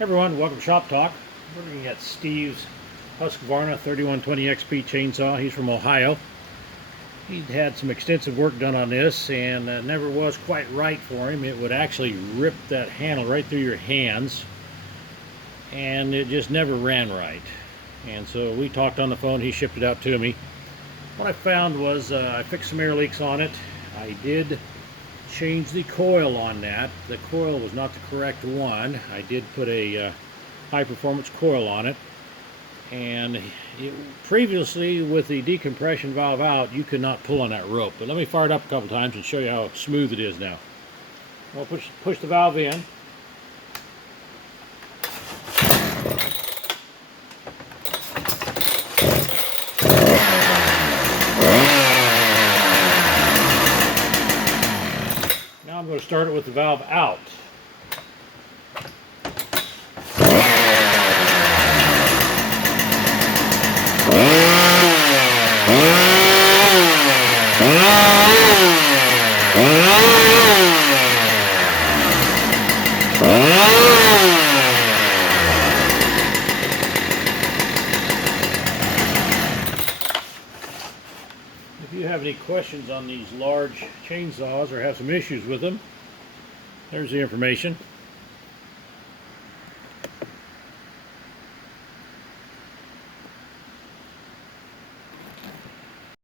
Hey everyone, welcome to Shop Talk. We're looking at Steve's Husqvarna 3120 XP chainsaw. He's from Ohio. He'd had some extensive work done on this and never was quite right for him. It would actually rip that handle right through your hands and it just never ran right. And so we talked on the phone, he shipped it out to me. What I found was I fixed some air leaks on it. I did change the coil on that. The coil was not the correct one. I did put a high performance coil on it, and previously with the decompression valve out you could not pull on that rope, but let me fire it up a couple times and show you how smooth it is now. I'll push the valve in. I'm going to start it with the valve out. If you have any questions on these large chainsaws or have some issues with them, there's the information.